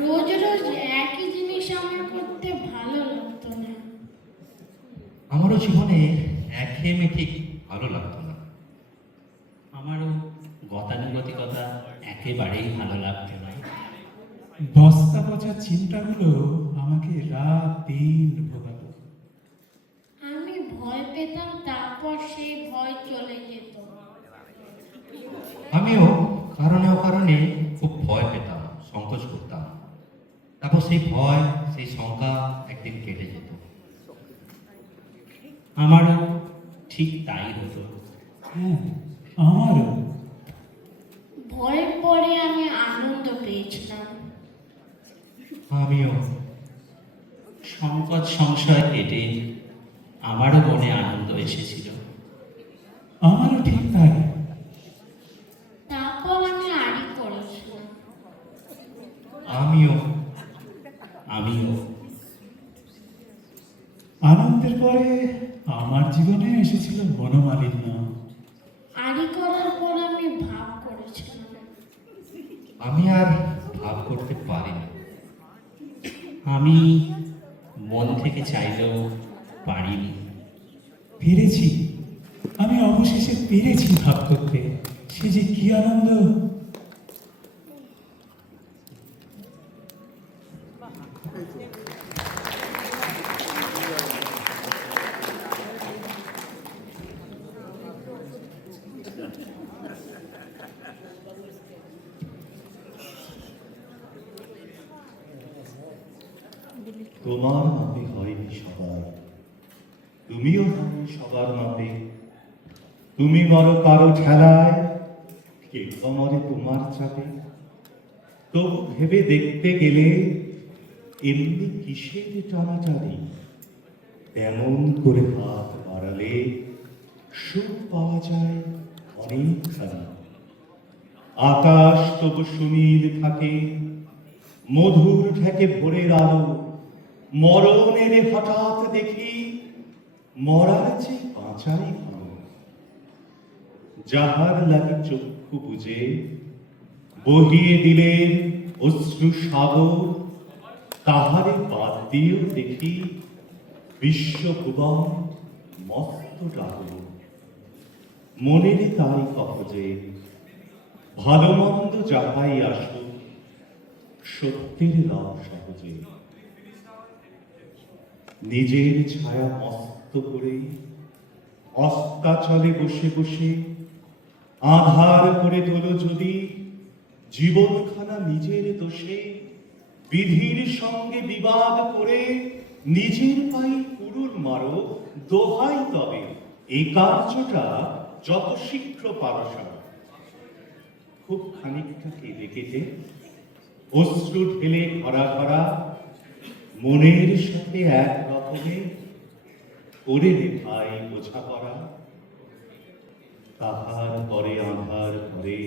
রোজ রোজ একই জিনিস আমার করতে ভালো লাগতো না। আমারও জীবনে একঘেয়েমি ঠিক ভালো লাগতো না। আমারও গতানুগতিকতা একেবারেই ভালো লাগতো না। বস্তা বোঝা চিন্তাগুলো আমাকে রাত দিন ভোগাতো। আমি ভয় পেতাম, তারপর সেই ভয় চলে যেত। আমিও কারণে অকারণে খুব ভয় পেতাম, সংকোচ করতাম। তারপর সেই ভয়, সেই শঙ্কা একদিন কেটে যেত। আমারও ঠিক তাই হতো। হ্যাঁ, আমারও। ভয়ের পরে আমি আনন্দ পেয়েছিলাম। আমিও। সংকট সংশয় কেটে আমারও মনে আনন্দ এসেছিল। আমারও ঠিক তাই। তারপর আমি আড়ি করেছিলাম। আমিও। আমিও। আনন্দের পরে আমার জীবনে এসেছিল মনোমালিন্য। আড়ি করার পর আমি ভাব করেছিলাম। আমি আর ভাব করতে পারি না। আমি মন থেকে চাইলেও পারিনি। পেরেছি, আমি অবশেষে পেরেছি ভাব করতে। সে যে কি আনন্দ! তোমার মাপে হয়নি সবার, তুমিও হবে সবার মাপে। তুমি মরো কারো ঠেলায়, কেউ মরে তোমার চাপে। তবু ভেবে দেখতে গেলে এমনি কিসের টানাটানি? তেমন করে হাত বাড়ালে সুখ পাওয়া যায় অনেকখানি। আকাশ তবু সুনীল থাকে, মধুর ঠেকে ভোরের আলো। মরণ এলে হঠাৎ দেখি মরার চেয়ে বাঁচাই ভালো। যাহার লাগি চক্ষু বুঝে বহিয়ে দিলেন অশ্রু সাগর, তাহারে বাদ দিয়েও দেখি বিশ্বভুবন মস্ত ডাগর। মনের তাই কহ যে ভালো মন্দ যাহাই আসুক, সত্যের লাভ সহজে। নিজের ছায়া মস্ত করে অস্তাচলে বসে বসে আধার করে তোলো যদি জীবনখানা নিজের দোষে। বিধির সঙ্গে বিবাদ করে নিজের পায়ে কুড়ুল মারো, দোহাই তবে এই কার্যটা যত শীঘ্র পারো সারো। খুব খানিকটা কেঁদে কেটে অশ্রু ঢেলে ভরা ভরা মনের সাথে এক রকমে করে রে ভাই বোঝাপড়া। তাহার পরে আধার পরে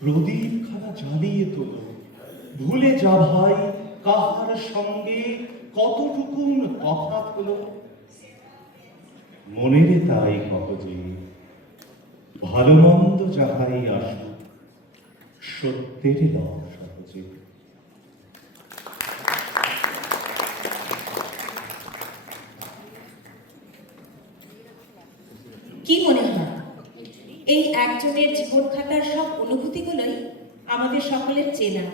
প্রদীপ খানা জ্বালিয়ে তোলো, ভুলে যা ভাই কাহার সঙ্গে কতটুকুন তফাৎ হলো। মনের তাই কত যে ভালো মন্দ যাহাই আসুক, সত্যের লাভ সহজে। কি মনে হয় এই একজনের জীবন খাতার সব অনুভূতিগুলোই আমাদের সকলের চেনা,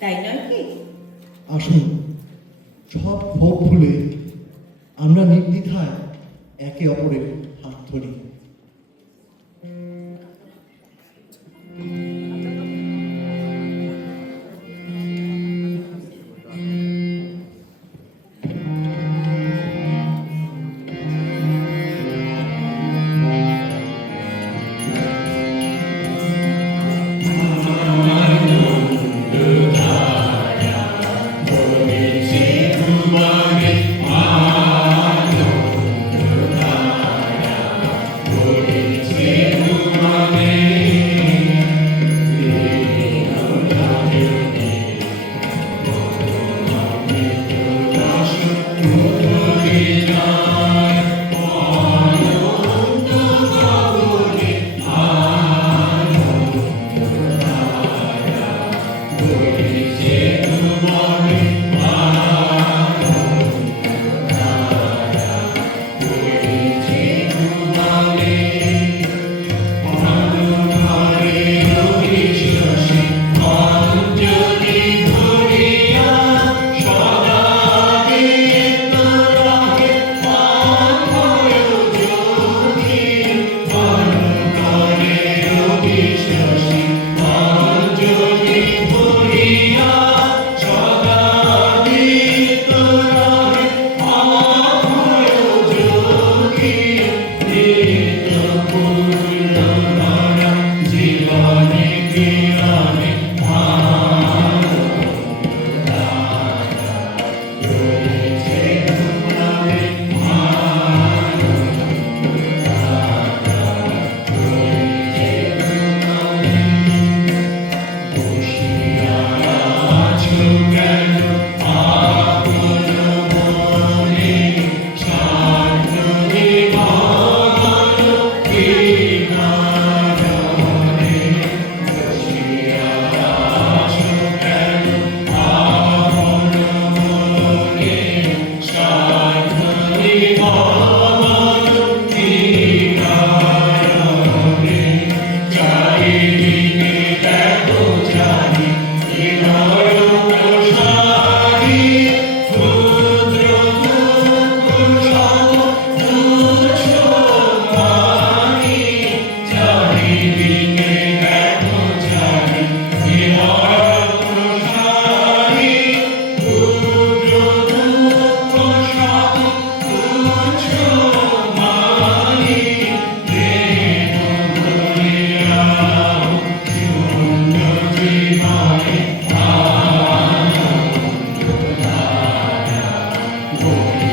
তাই নয় কি? আসুন সব ক্ষোভ ভুলে আমরা নির্দ্বিধায় একে অপরের হাত ধরি। ও